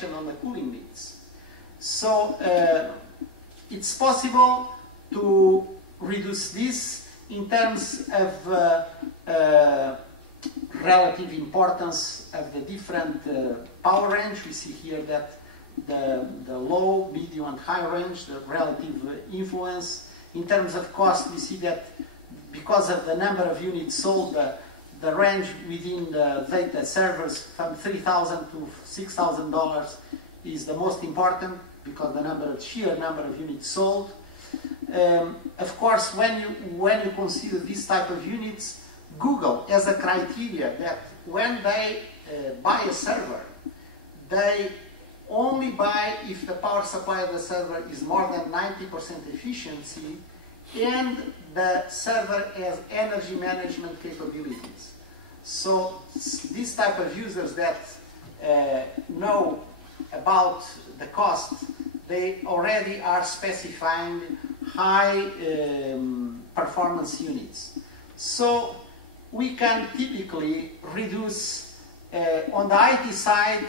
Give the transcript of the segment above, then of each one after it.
reflection on the cooling needs. So it's possible to reduce this in terms of relative importance of the different power range. We see here that the low, medium and high range, the relative influence. In terms of cost, we see that because of the number of units sold, the range within the data servers from $3,000 to $6,000 is the most important, because the sheer number of units sold. Of course, when you consider this type of units, Google has a criteria that when they buy a server, they only buy if the power supply of the server is more than 90% efficiency and the server has energy management capabilities. So these type of users that know about the cost, they already are specifying high performance units. So we can typically reduce, on the IT side,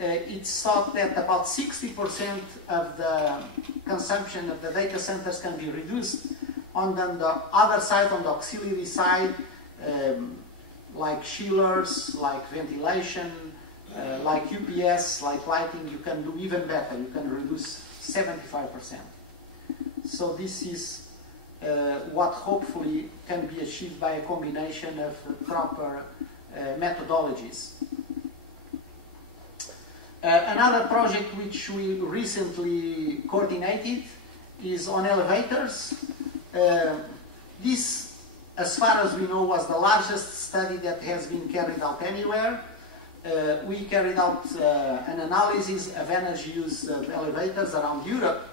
it's thought that about 60% of the consumption of the data centers can be reduced. On the other side, on the auxiliary side, like chillers, like ventilation, like UPS, like lighting, you can do even better. You can reduce 75%. So this is what hopefully can be achieved by a combination of proper methodologies. Another project which we recently coordinated is on elevators. This, as far as we know, was the largest study that has been carried out anywhere. We carried out an analysis of energy use of elevators around Europe,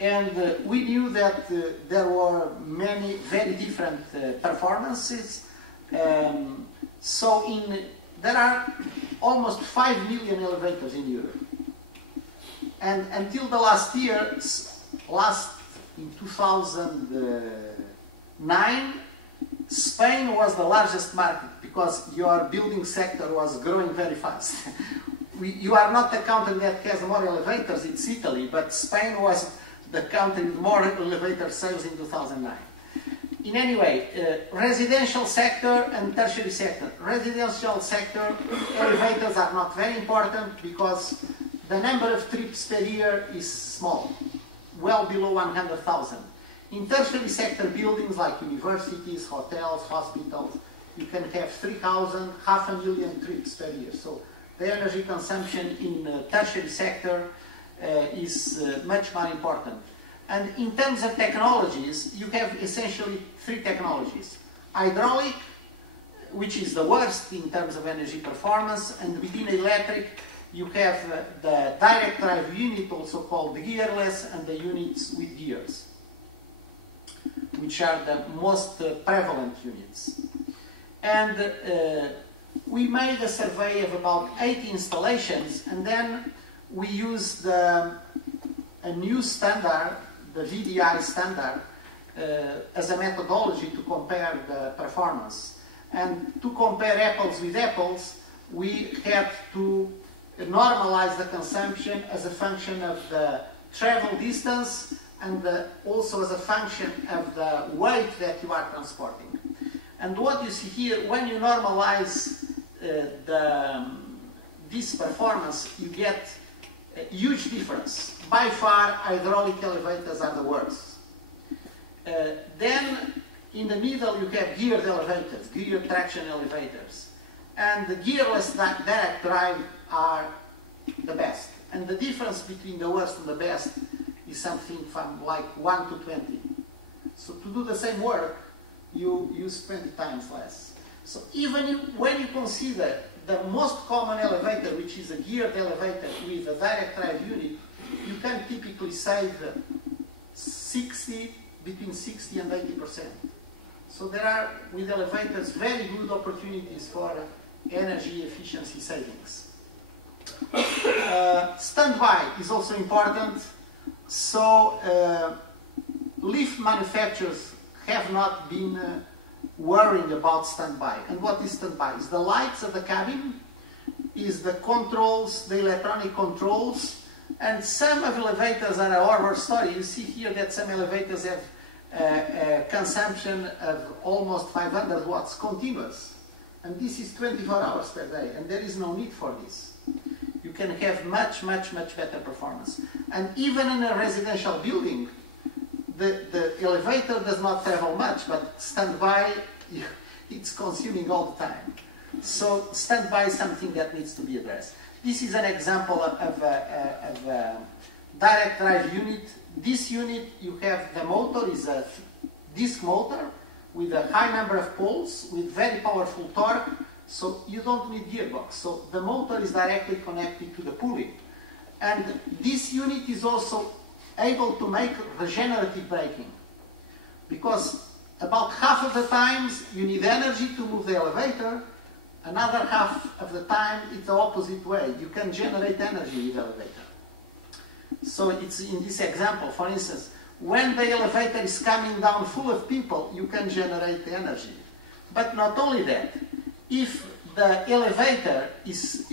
and we knew that there were many very different performances. There are almost 5 million elevators in Europe. And until the last year, in 2009, Spain was the largest market because your building sector was growing very fast. You are not the country that has more elevators, it's Italy, but Spain was the country with more elevator sales in 2009. In any way, residential sector and tertiary sector. Residential sector, elevators are not very important because the number of trips per year is small, well below 100,000. In tertiary sector buildings like universities, hotels, hospitals, you can have 3,000, 500,000 trips per year. So the energy consumption in tertiary sector is much more important. And in terms of technologies, you have essentially 3 technologies. Hydraulic, which is the worst in terms of energy performance, and within electric, you have the direct drive unit, also called the gearless, and the units with gears, which are the most prevalent units. And we made a survey of about 80 installations, and then we used a new standard, the VDI standard, as a methodology to compare the performance. And to compare apples with apples, we had to normalize the consumption as a function of the travel distance and also as a function of the weight that you are transporting. And what you see here, when you normalize this performance, you get a huge difference. By far, hydraulic elevators are the worst. Then, in the middle, you have geared elevators, geared traction elevators. And the gearless direct drive are the best. And the difference between the worst and the best is something from like 1 to 20. So to do the same work, you use 20 times less. So even when you consider the most common elevator, which is a geared elevator with a direct drive unit, you can typically save between 60 and 80%. So there are, with elevators, very good opportunities for energy efficiency savings. Standby is also important. So lift manufacturers have not been worrying about standby. And what is standby? It's the lights of the cabin is the controls, the electronic controls, and some of elevators are a horror story. You see here that some elevators have a consumption of almost 500 watts continuous, and this is 24 hours per day, and there is no need for this. You can have much better performance. And even in a residential building, the elevator does not travel much, but standby, it's consuming all the time. So standby is something that needs to be addressed. This is an example of a direct drive unit. This unit, you have the motor is a disc motor with a high number of poles, with very powerful torque, so you don't need gearbox. So the motor is directly connected to the pulley. And this unit is also able to make regenerative braking, because about half of the times you need energy to move the elevator, another half of the time it's the opposite way. You can generate energy with the elevator. So it's in this example, for instance, when the elevator is coming down full of people, you can generate the energy. But not only that, if the elevator is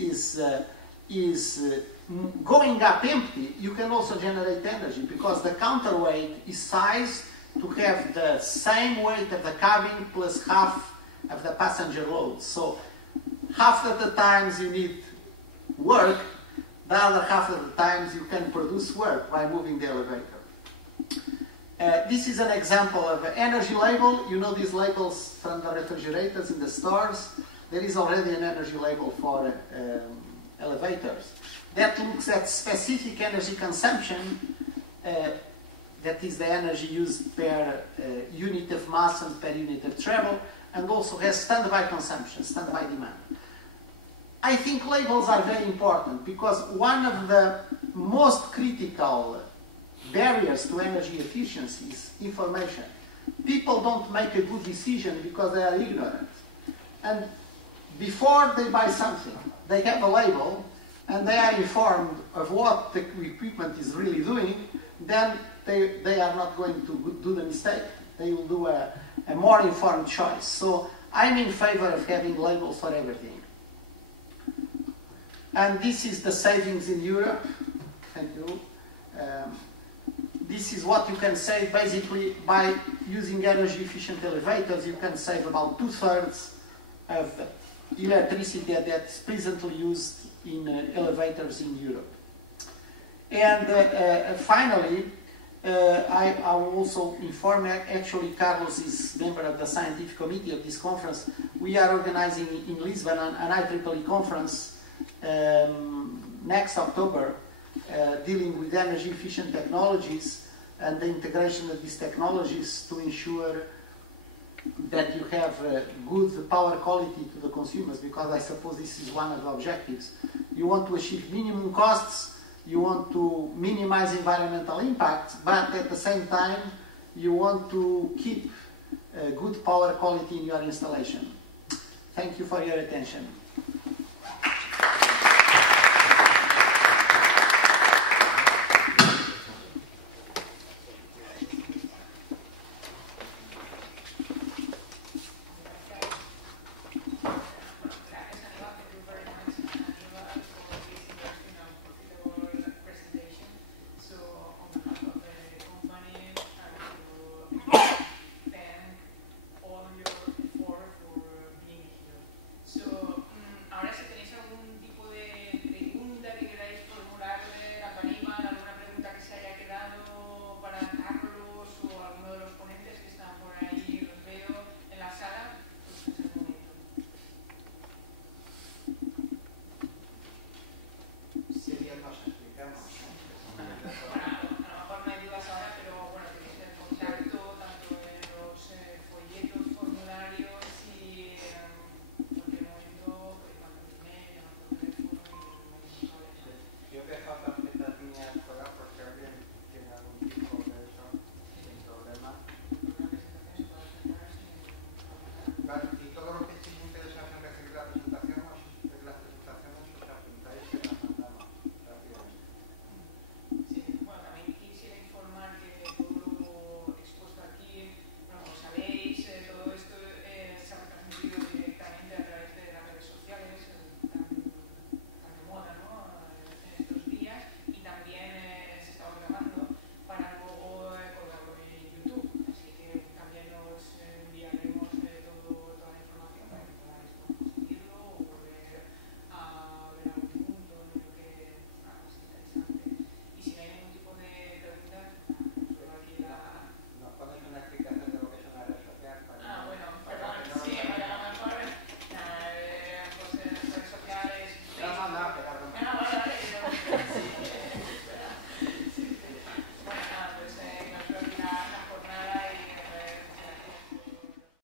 going up empty, you can also generate energy, because the counterweight is sized to have the same weight of the cabin plus half of the passenger load. So half of the times you need work, the other half of the times you can produce work by moving the elevator. This is an example of an energy label. You know these labels from the refrigerators in the stores. There is already an energy label for elevators that looks at specific energy consumption, that is the energy used per unit of mass and per unit of travel, and also has standby consumption, standby demand. I think labels are very important, because one of the most critical barriers to energy efficiency is information. People don't make a good decision because they are ignorant. And before they buy something, they have a label, and they are informed of what the equipment is really doing, then they are not going to do the mistake. They will do a more informed choice. So I'm in favor of having labels for everything. And this is the savings in Europe. Thank you. This is what you can save basically by using energy efficient elevators. You can save about 2/3 of the electricity that's presently used in elevators in Europe. And finally, I will also inform, actually Carlos is member of the scientific committee of this conference. We are organizing in Lisbon an IEEE conference next October, dealing with energy efficient technologies and the integration of these technologies to ensure that you have good power quality to the consumers, because I suppose this is one of the objectives. You want to achieve minimum costs, you want to minimize environmental impact, but at the same time you want to keep good power quality in your installation. Thank you for your attention.